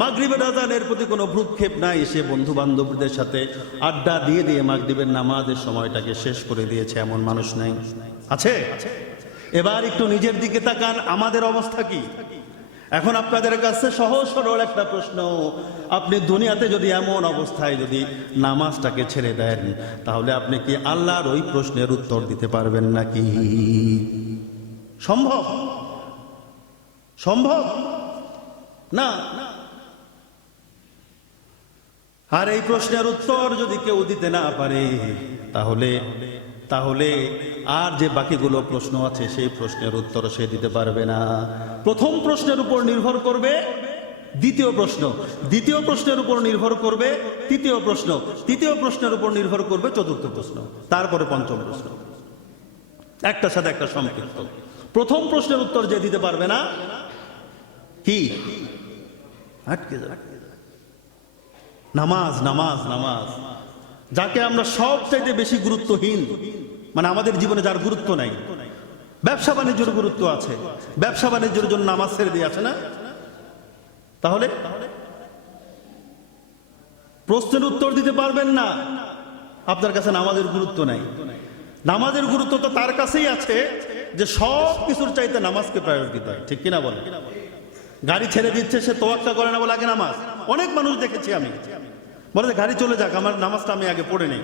মাগরিবের আজানের প্রতি কোনো ভ্রুক্ষেপ নাই, সে বন্ধু বান্ধবদের সাথে আড্ডা দিয়ে দিয়ে মাগরিবের নামাজের সময়টাকে শেষ করে দিয়েছে, এমন মানুষ নাই? আছে? এবার একটু নিজের দিকে তাকান, আমাদের অবস্থা কি? এখন আপনাদের কাছে সহজ সরল একটা প্রশ্ন, আপনি দুনিয়াতে যদি এমন অবস্থায় যদি নামাজটাকে ছেড়ে দেন, তাহলে আপনি কি আল্লাহর ওই প্রশ্নের উত্তর দিতে পারবেন নাকি? সম্ভব? সম্ভব না। আর এই প্রশ্নের উত্তর যদি কেউ দিতে না পারে, তাহলে আর যে বাকিগুলো প্রশ্ন আছে সেই প্রশ্নের উত্তর সে দিতে পারবে না। প্রথম প্রশ্নের উপর নির্ভর করবে দ্বিতীয় প্রশ্ন, দ্বিতীয় প্রশ্নের উপর নির্ভর করবে তৃতীয় প্রশ্ন, তৃতীয় প্রশ্নের উপর নির্ভর করবে চতুর্থ প্রশ্ন, তারপরে পঞ্চম প্রশ্ন, একটার সাথে একটা সম্পৃক্ত। প্রথম প্রশ্নের উত্তর যে দিতে পারবে না, কি আটকে যাবে। নামাজ নামাজ নামাজ, যাকে আমরা সবচাইতে বেশি গুরুত্বহীন, মানে আমাদের জীবনে যার গুরুত্ব নাই। ব্যবসা বাণিজ্যের গুরুত্ব আছে, ব্যবসা বাণিজ্যের জন্য নামাজ ছেড়ে দিয়ে আছে না? তাহলে প্রশ্নের উত্তর দিতে পারবেন না, আপনার কাছে নামাজের গুরুত্ব নাই। নামাজের গুরুত্ব তো তার কাছেই আছে যে সব কিছুর চাইতে নামাজকে প্রায়োরিটি দেয়, ঠিক কিনা বলে? গাড়ি ছেড়ে দিচ্ছে, সে তোয়াক্কা করে না, বলে আগে নামাজ। অনেক মানুষ দেখেছি আমি, বলে যে গাড়ি চলে যাক, আমার নামাজটা আমি আগে পড়ে নেই।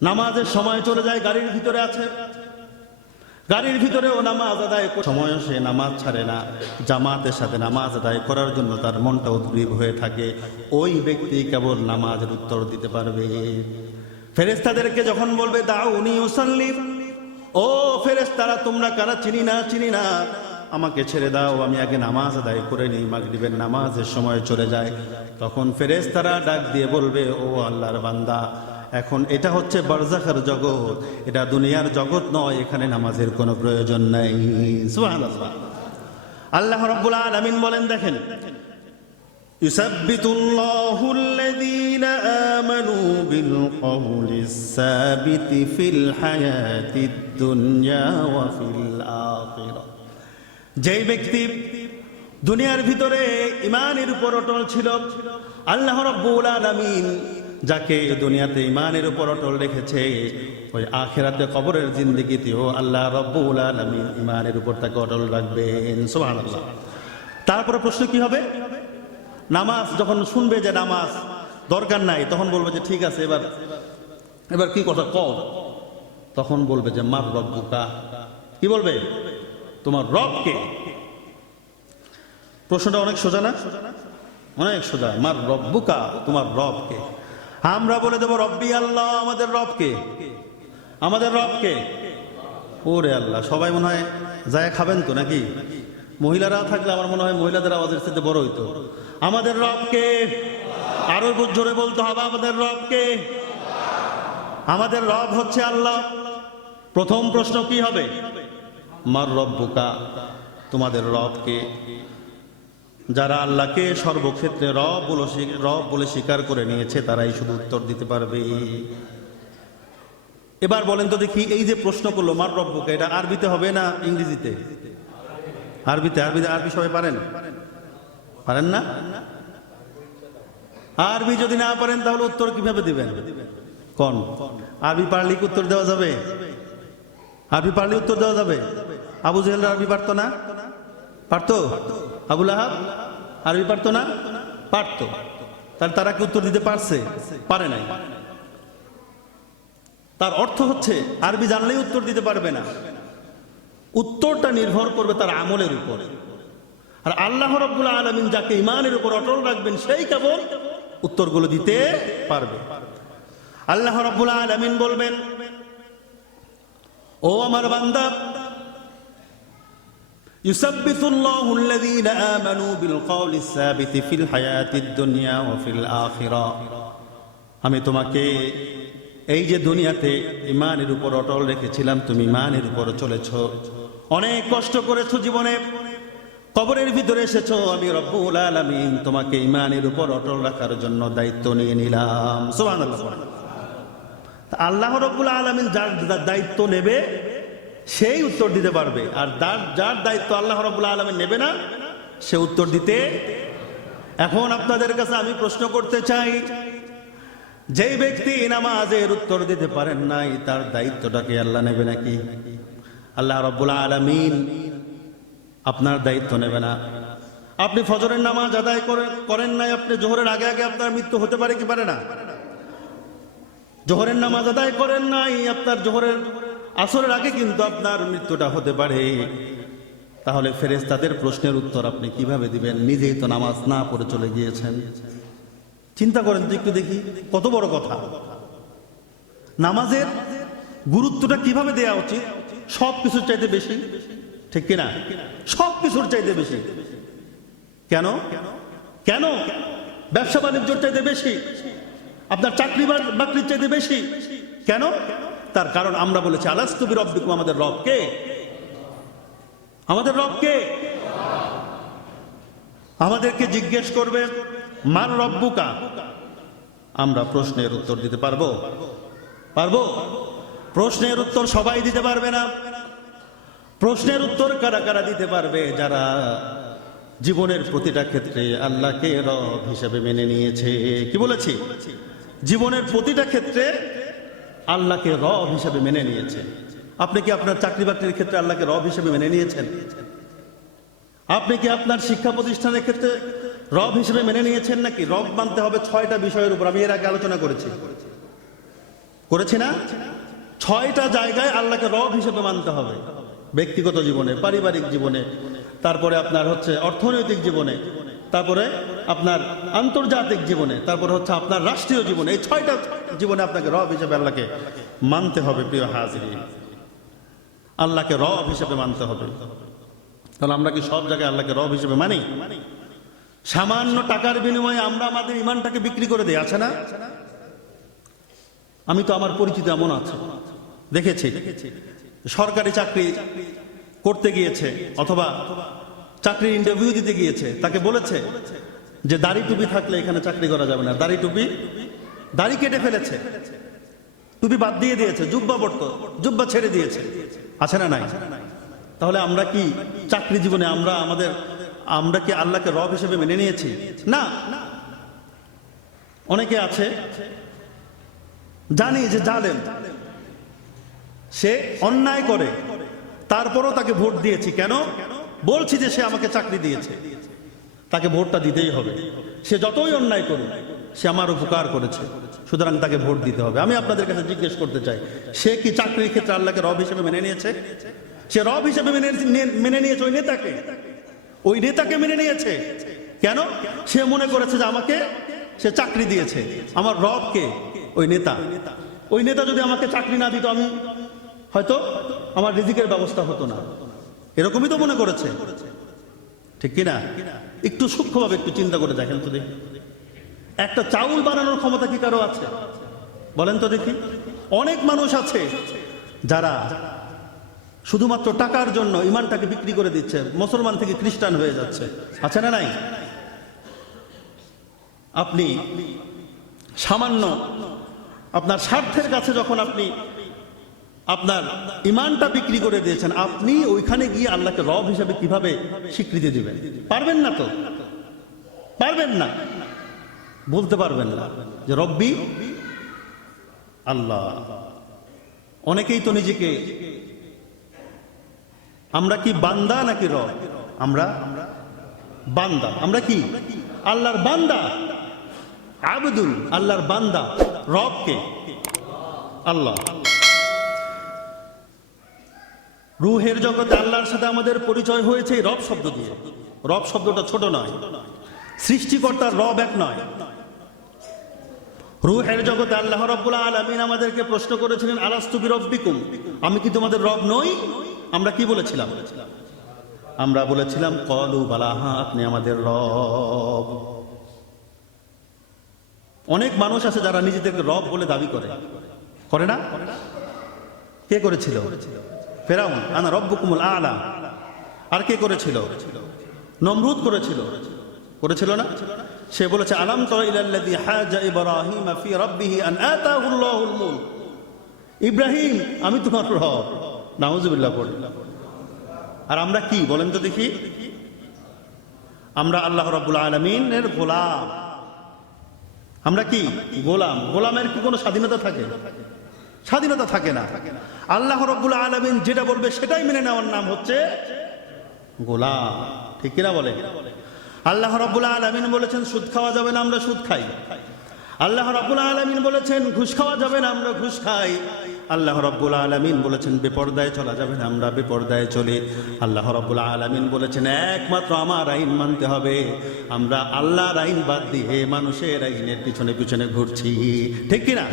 নামাজের সময় চলে যায়, গাড়ির ভিতরে আছে, গাড়ির ভিতরেও নামাজ আদায় সময় সে নামাজ ছাড়ে না, জামাতের সাথে নামাজ আদায় করার জন্য তার মনটা উদ্গ্রীব হয়ে থাকে, ওই ব্যক্তি কেবল নামাজের উত্তর দিতে পারবে। ফেরেশতাদেরকে যখন বলবে দাউনি উসাল্লি, ও ফেরেশতারা তোমরা কারা, চিনি না, আমাকে ছেড়ে দাও, আমি আগে নামাজ আদায় করে নিই, মাগরিবের নামাজের সময় চলে যায়। তখন ফেরেশতারা ডাক দিয়ে বলবে, ও আল্লাহর বান্দা, এখন এটা হচ্ছে বারজাখের জগৎ, এটা দুনিয়ার জগৎ নয়, এখানে নামাজের কোনো প্রয়োজন নাই। সুবহানাল্লাহ। আল্লাহ রাব্বুল আলামিন বলেন, দেখেন, ইউসাব্বিতুল্লাহুল্লাযীনা আমানু বিল কওলিস সাবিতি ফিল হায়াতিদ দুনিয়া ওয়া ফিল আখিরাহ। যেই ব্যক্তি দুনিয়ার ভিতরে ঈমানের উপর অটল ছিল, আল্লাহ রাব্বুল আলামিন যাকে দুনিয়াতে ঈমানের উপর অটল রেখেছে, ওই আখিরাতে কবরের জিন্দেগিতেও আল্লাহ রাব্বুল আলামিন ঈমানের উপর তাকে অটল রাখবেন। সুবহানাল্লাহ। তারপরে প্রশ্ন কি হবে? নামাজ যখন শুনবে যে নামাজ দরকার নাই, তখন বলবে যে ঠিক আছে, এবার কি কথা কও? তখন বলবে যে মার রব্বুকা। কি বলবে? তোমার রব কে? প্রশ্নটা অনেক সোজা না? অনেক সোজা। মার রব্বুকা, তোমার রব কে? আমরা বলে দেবো রব্বি আল্লাহ, আমাদের রব কে? আমাদের রব কে? ওরে আল্লাহ, সবাই মনে হয় যায় খাবেন তো নাকি? মহিলারা থাকলে আমার মনে হয় মহিলাদের আওয়াজের সাথে বড় হইতো। আমাদের রব কে? আরো জোরে বলতে হবে, আমাদের রব কে? আমাদের রব হচ্ছে আল্লাহ। প্রথম প্রশ্ন কি হবে? মার রব্বুকা, তোমাদের রব কে? যারা আল্লাহকে সর্বক্ষেত্রে রব বলে স্বীকার করে নিয়েছে, তারাই শুধু উত্তর দিতে পারবে। এবার বলেন তো দেখি, এই যে প্রশ্ন করলো মার রব্বুকা, এটা আরবিতে হবে না ইংরেজিতে? আরবিতে। আরবি সবাই পারেন? পারেন না? আরবি যদি না পারেন তাহলে উত্তর কিভাবে দিবেন? কোন আরবি পারলে কি উত্তর দেওয়া যাবে? আরবি পারলে উত্তর দেওয়া যাবে? আবু জেহেল আরবি পারতো না? পারতো? আবু লাহাব আরবি পারতো না? পারতো। তাহলে তারা কি উত্তর দিতে পারছে? পারে নাই। তার অর্থ হচ্ছে আরবি জানলেই উত্তর দিতে পারবে না, উত্তরটা নির্ভর করবে তার আমলের উপর। আর আল্লাহ রাব্বুল আলামিন যাকে ঈমানের উপর অটল রাখবেন, সেই কেবল উত্তরগুলো দিতে পারবে। আল্লাহ রাব্বুল আলামিন বলবেন, ও আমার বান্দা, ইউসাব্বিতুল্লাহুল্লাযীনা আমানু বিল কওলিস সাবিতি ফিল হায়াতিদ দুনিয়া ওয়া ফিল আখিরাহ। আমি তোমাকে এই যে দুনিয়াতে ঈমানের উপর অটল রেখেছিলাম, তুমি ঈমানের উপর চলেছো, অনেক কষ্ট করেছো, জীবনে কবরের ভিতরে এসেছো, আমি রব্বুল আলামিন তোমাকে ঈমানের উপর অটল রাখার জন্য দায়িত্ব নিয়ে নিলাম। সুবহানাল্লাহ। আল্লাহ রব্বুল আলামিন যার দায়িত্ব নেবে সেই উত্তর দিতে পারবে, আর যার দায়িত্ব আল্লাহ রব্বুল আলামিন নেবে না, সে উত্তর দিতে। এখন আপনাদের কাছে আমি প্রশ্ন করতে চাই, যেই ব্যক্তি নামাজের উত্তর দিতে পারেন নাই, তার দায়িত্বটাকে আল্লাহ নেবে নাকি? আল্লাহ রাব্বুল আলামিন আপনার দায়িত্ব নেবে না। আপনি ফজরের নামাজ আদায় করেন নাই, আপনি জোহরের আগে আগে আপনার মৃত্যু হতে পারে কি পারে না? জোহরের নামাজ আদায় করেন নাই, আপনার জোহরের আসরের আগে কিন্তু আপনার মৃত্যুটা হতে পারে। তাহলে ফেরেশতাদের প্রশ্নের উত্তর আপনি কিভাবে দিবেন? নিজেই তো নামাজ না পড়ে চলে গিয়েছেন। চিন্তা করেন তো একটু দেখি, কত বড় কথা। নামাজের গুরুত্বটা কিভাবে দেওয়া উচিত? সব কিছুর চাইতে বেশি, ঠিক কিনা? সব কিছুর চাইতে বেশি। কেন? কেন? ব্যবসা বাণিজ্যের চাইতে বেশি, আপনার চাকরি বাকরির চাইতে বেশি। কেন? তার কারণ আমরা বলেছি আলাস্তু বিরব্বিকুম, আমাদের রব কে? আমাদের রব কে? আমাদেরকে জিজ্ঞেস করবে মার রব্বুকা, আমরা প্রশ্নের উত্তর দিতে পারবো? পারবো? প্রশ্নের উত্তর সবাই দিতে পারবে না। প্রশ্নের উত্তর কারা কারা দিতে পারবে? যারা জীবনের প্রতিটা ক্ষেত্রে আল্লাহকে রব হিসেবে মেনে নিয়েছে। কি বলেছি? জীবনের প্রতিটা ক্ষেত্রে আল্লাহকে রব হিসেবে মেনে নিয়েছে। আপনি কি আপনার চাকরি বাকরির ক্ষেত্রে আল্লাহকে রব হিসেবে মেনে নিয়েছেন? আপনি কি আপনার শিক্ষা প্রতিষ্ঠানের ক্ষেত্রে রব হিসেবে মেনে নিয়েছেন নাকি? রব মানতে হবে 6টা বিষয়ের উপর, আমি এর আগে আলোচনা করেছি না? 6টা জায়গায় আল্লাহকে রব হিসেবে মানতে হবে। ব্যক্তিগত জীবনে, পারিবারিক জীবনে, তারপরে আপনার হচ্ছে অর্থনৈতিক জীবনে, তারপরে আপনার আন্তর্জাতিক জীবনে, তারপরে হচ্ছে আপনার রাষ্ট্রীয় জীবনে। এই 6টা জীবনে আপনাকে রব হিসেবে আল্লাহকে মানতে হবে। প্রিয় হাজিরিন, আল্লাহকে রব হিসেবে মানতে হবে। তাহলে আমরা কি সব জায়গায় আল্লাহকে রব হিসেবে মানি? সামান্য টাকার বিনিময়ে আমরা আমাদের ইমানটাকে বিক্রি করে দিই, আছে না? আমি তো আমার পরিচিত এমন আছে, দেখেছি, সরকারি চাকরি করতে গিয়েছে অথবা চাকরির ইন্টারভিউ দিতে গিয়েছে, তাকে বলেছে যে দাড়ি টুপি থাকলে এখানে চাকরি করা যাবে না। দাড়ি কেটে ফেলেছে, টুপি বাদ দিয়ে দিয়েছে, জুব্বা ছেড়ে দিয়েছে, আছে না নাই? তাহলে আমরা কি চাকরি জীবনে আমরা কি আল্লাহকে রব হিসেবে মেনে নিয়েছি? না। অনেকে আছে জানি যে জালেম, সে অন্যায় করে, তারপরও তাকে ভোট দিয়েছি। কেন? বলছি যে সে আমাকে চাকরি দিয়েছে, তাকে ভোটটা দিতেই হবে। সে যতই অন্যায় করুক, সে আমার উপকার করেছে, সুতরাং তাকে ভোট দিতে হবে। আমি আপনাদের কাছে জিজ্ঞেস করতে চাই, সে কি চাকরির ক্ষেত্রে আল্লাহকে রব হিসেবে মেনে নিয়েছে? সে রব হিসেবে মেনে নিয়েছে ওই নেতাকে মেনে নিয়েছে। কেন? সে মনে করেছে যে আমাকে সে চাকরি দিয়েছে, আমার রবকে ওই নেতা যদি আমাকে চাকরি না দিত, আমি হয়তো আমার রিজিকের ব্যবস্থা হতো না। এরকমই তো মনে করেছে, ঠিক কিনা? একটু সূক্ষ্মভাবে একটু চিন্তা করে দেখেন তো দেখি, একটা চাউল বানানোর ক্ষমতা কি কারো আছে? বলেন তো দেখি। অনেক মানুষ আছে যারা শুধুমাত্র টাকার জন্য ইমানটাকে বিক্রি করে দিচ্ছে, মুসলমান থেকে খ্রিস্টান হয়ে যাচ্ছে, আছে না নাই? আপনি সামান্য আপনার স্বার্থের কাছে যখন আপনি আপনার ইমানটা বিক্রি করে দিয়েছেন, আপনি ওইখানে গিয়ে আল্লাহকে রব হিসাবে কিভাবে স্বীকৃতি দিবেন? পারবেন না তো, পারবেন না, বলতে পারবেন না যে রব্বি আল্লাহ। অনেকেই তো নিজেকে, আমরা কি বান্দা নাকি রব? আমরা বান্দা। আমরা কি আল্লাহর বান্দা, আবদুল, আল্লাহর বান্দা। রবকে আল্লাহ। রুহের জগতে আল্লাহর সাথে আমাদের পরিচয় হয়েছে রব শব্দ দিয়ে। রব শব্দটা ছোট নয়, সৃষ্টিকর্তার রব এক নয়। রুহের জগতে আল্লাহ রাব্বুল আলামিন আমাদেরকে প্রশ্ন করেছিলেন, আলাস্তু বিরব্বিকুম, আমি কি তোমাদের রব নই? আমরা কি বলেছিলাম? আমরা বলেছিলাম ক্বালু বালা, হ্যাঁ আপনি আমাদের রব। অনেক মানুষ আছে যারা নিজেদেরকে রব বলে দাবি করে না? কে করেছিল? ফেরাউন, আনা রব্বুকুমুল আ'লা। আর কে করেছিল? নমরুদ করেছিল না? সে বলেছে আলাম তারা ইলাল্লাযী হাজা ইব্রাহিম ফি রাব্বিহি আন আতাহুল্লাহুল মুলক, ইব্রাহিম আমি তোমার রব। নাউযুবিল্লাহ। আর আমরা কি বলেন তো দেখি? আমরা আল্লাহ রাব্বুল আলামিনের গোলাম। আমরা কি গোলাম? গোলামের কি কোনো স্বাধীনতা থাকে? স্বাধীনতা থাকে না। আল্লাহ রাব্বুল আলামিন যেটা বলবে সেটাই মেনে নেওয়ার নাম হচ্ছে গোলাম, ঠিক কিনা বলে? আল্লাহ রাব্বুল আলামিন বলেছেন সুদ খাওয়া যাবে না, আমরা সুদ খাই। আল্লাহ রাব্বুল আলামিন বলেছেন ঘুষ খাওয়া যাবে না, আমরা ঘুষ খাই। আল্লাহ রাব্বুল আলামিন বলেছেন বেপরদায় চলা যাবে না, আমরা বেপরদায় চলি। আল্লাহ রাব্বুল আলামিন বলেছেন একমাত্র আমার আইন মানতে হবে, আমরা আল্লাহর আইন বাদ দিয়ে মানুষের আইনের পিছনে পিছনে ঘুরছি, ঠিক কিনা?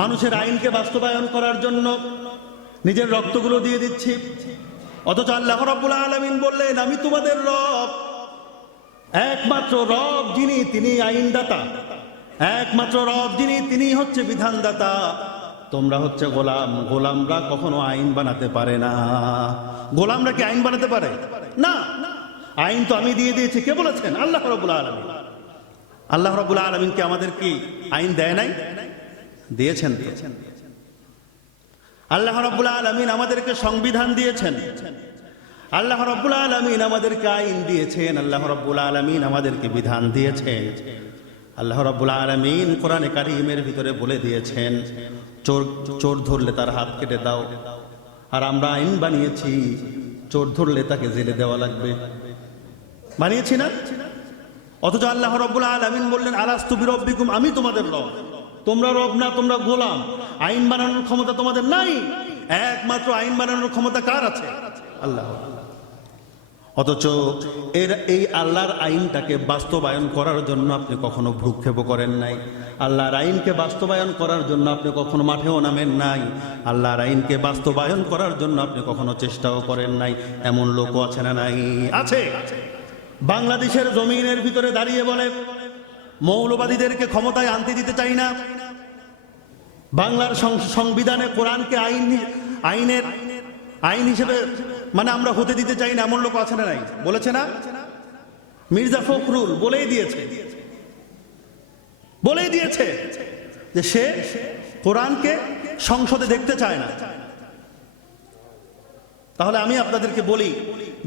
মানুষের আইনকে বাস্তবায়ন করার জন্য নিজের রক্তগুলো দিয়ে দিচ্ছি, অথচ আল্লাহ রাব্বুল আলামিন বললেন আমি তোমাদের রব। একমাত্র রব যিনি, তিনি আইনদাতা। একমাত্র রব যিনি, তিনি হচ্ছে বিধানদাতা। তোমরা হচ্ছে গোলাম। গোলামরা কখনো আইন বানাতে পারে না। গোলামরা কি আইন বানাতে পারে? না। আইন তো আমি দিয়ে দিয়েছি। কে বলেছেন? আল্লাহ রাব্বুল আলামিন। আল্লাহ রাব্বুল আলামিন কি আমাদের কি আইন দেয় নাই? দিয়েছেন। আল্লাহ রাব্বুল আলামিন আমাদেরকে সংবিধান দিয়েছেন। আল্লাহ রাব্বুল আলামিন আমাদেরকে আইন দিয়েছেন। আল্লাহ রাব্বুল আলামিন আমাদেরকে বিধান দিয়েছেন। আল্লাহ রাব্বুল আলামিন কোরআনে কারীমের ভিতরে বলে দিয়েছেন চোর ধরলে তার হাত কেটে দাও। আর আমরা আইন বানিয়েছি চোর ধরলে তাকে জেলে দেওয়া লাগবে। বানিয়েছি না? অথচ আল্লাহ রাব্বুল আলামিন বললেন আলাস্তু বিরব্বিকুম, আমি তোমাদের রব। তোমরা রব না, তোমরা গোলাম। আইন বানানোর ক্ষমতা তোমাদের নাই। একমাত্র আইন বানানোর ক্ষমতা কার আছে? আল্লাহ। অথচ এই আল্লাহর আইনটাকে বাস্তবায়ন করার জন্য আপনি কখনো ভ্রুক্ষেপ করেন নাই। আল্লাহর আইনকে বাস্তবায়ন করার জন্য আপনি কখনো মাঠেও নামেন নাই। আল্লাহর আইনকে বাস্তবায়ন করার জন্য আপনি কখনো চেষ্টাও করেন নাই। এমন লোকও আছে না? নাই, আছে। বাংলাদেশের জমিনের ভিতরে দাঁড়িয়ে বলে মৌলবাদীদেরকে ক্ষমতায় আনতে দিতে চাই না, বাংলার সংবিধানে কোরআনকে আইন হিসেবে মানে আমরা হতে দিতে চাই না, এমন লোক আছে না? নাই, বলেছে না? মির্জা ফখরুল বলেই দিয়েছে যে সে কোরআনকে সংসদে দেখতে চায় না। তাহলে আমি আপনাদেরকে বলি,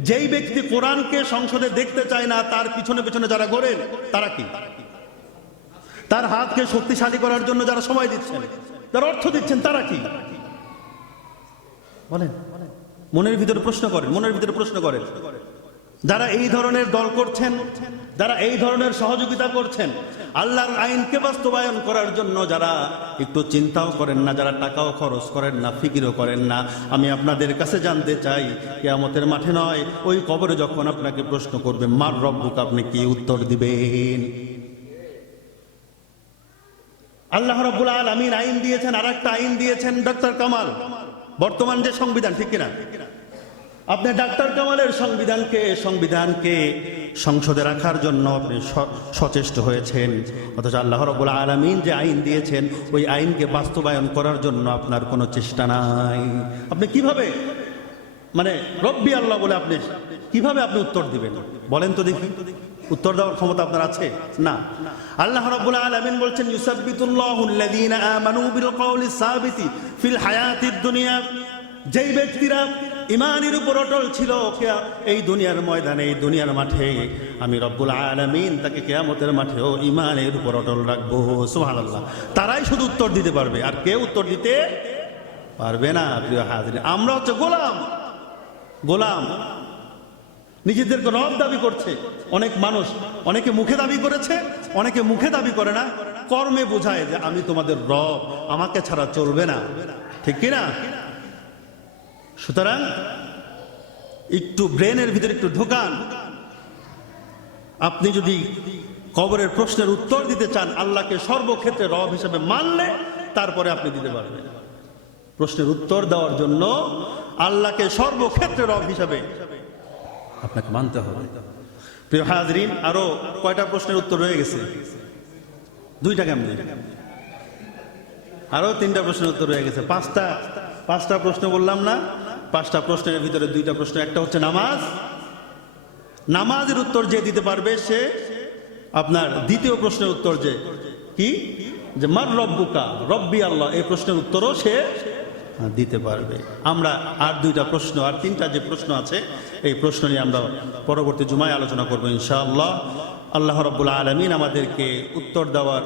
যেই ব্যক্তি কোরআনকে সংসদে দেখতে চায় না, তার পিছনে পিছনে যারা ঘোরেন তারা কি? তার হাতকে শক্তিশালী করার জন্য যারা সময় দিচ্ছেন, যারা অর্থ দিচ্ছেন, তারা কি? বলেন, মনের ভিতরে প্রশ্ন করেন। যারা এই ধরনের দল করছেন, যারা এই ধরনের সহযোগিতা করছেন, আল্লাহর আইনকে বাস্তবায়ন করার জন্য যারা একটু চিন্তাও করেন না, যারা টাকাও খরচ করেন না, ফিকিরও করেন না, আমি আপনাদের কাছে জানতে চাই, কিয়ামতের মাঠে নয়, ওই কবরে যখন আপনাকে প্রশ্ন করবে মার রব্বুক, আপনি কি উত্তর দিবেন? আল্লাহ রাব্বুল আলামিন আইন দিয়েছেন, আর একটা আইন দিয়েছেন ডক্টর কামাল, বর্তমান যে সংবিধান, ঠিক কিনা? আপনি ডাক্তার কামালের সংবিধানকে সংসদে রাখার জন্য আপনি সচেষ্ট হয়েছেন, অথচ আল্লাহ রাব্বুল আলামিন যে আইন দিয়েছেন ওই আইনকে বাস্তবায়ন করার জন্য আপনার কোনো চেষ্টা নাই। আপনি কিভাবে মানে রব্বি আল্লাহ বলে আপনি কিভাবে উত্তর দিবেন? বলেন তো দেখি, উত্তর দেওয়ার ক্ষমতা আপনার আছে? না। আল্লাহ রাব্বুল আলামিন বলছেন ইউসাব্বিতুল্লাহুল্লাযীনা আমানু বিল কওলিস সাবিতি ফিল হায়াতিদ দুনিয়া, যেই ব্যক্তিরা ঈমানের উপর অটল ছিল এই দুনিয়ার ময়দানে, এই দুনিয়ার মাঠে, আমি রব্বুল আলামিন তাকে কিয়ামতের মাঠেও ঈমানের উপর অটল রাখবো। সুবহানাল্লাহ। তারাই শুধু উত্তর দিতে পারবে, আর কেউ উত্তর দিতে পারবে না। প্রিয় হাজিরিন, আমরা হচ্ছে গোলাম, নিজেদেরকে রব দাবি করছে অনেক মানুষ, অনেকে মুখে দাবি করেছে, অনেকে মুখে দাবি করে না, কর্মে বোঝায় যে আমি তোমাদের রব, আমাকে ছাড়া চলবে না, ঠিক কিনা? সুতরাং একটু ব্রেনের ভিতরে একটু ঢোকান। আপনি যদি কবরের প্রশ্নের উত্তর দিতে চান, আল্লাহকে সর্বক্ষেত্রে রব হিসেবে মানলে তারপরে আপনি দিতে পারবেন। প্রশ্নের উত্তর দেওয়ার জন্য আল্লাহকে সর্বক্ষেত্রে রব হিসাবে আপনাকে মানতে হবে। প্রিয় হাজরিন, আরো কয়টা প্রশ্নের উত্তর রয়ে গেছে? দুইটা কেমন? আরো তিনটা প্রশ্নের উত্তর রয়ে গেছে। পাঁচটা প্রশ্ন বললাম না? পাঁচটা প্রশ্নের ভিতরে দুইটা প্রশ্ন, একটা হচ্ছে নামাজের উত্তর যে দিতে পারবে সে আপনার দ্বিতীয় প্রশ্নের উত্তর যে মার রব্বুকা, রব্বি আল্লাহ, এই প্রশ্নের উত্তরও সে দিতে পারবে। আমরা আর দুইটা প্রশ্ন, আর তিনটা যে প্রশ্ন আছে এই প্রশ্ন নিয়ে আমরা পরবর্তী জুমায় আলোচনা করবো ইনশাআল্লাহ। আল্লাহ রাব্বুল আলামিন আমাদেরকে উত্তর দেওয়ার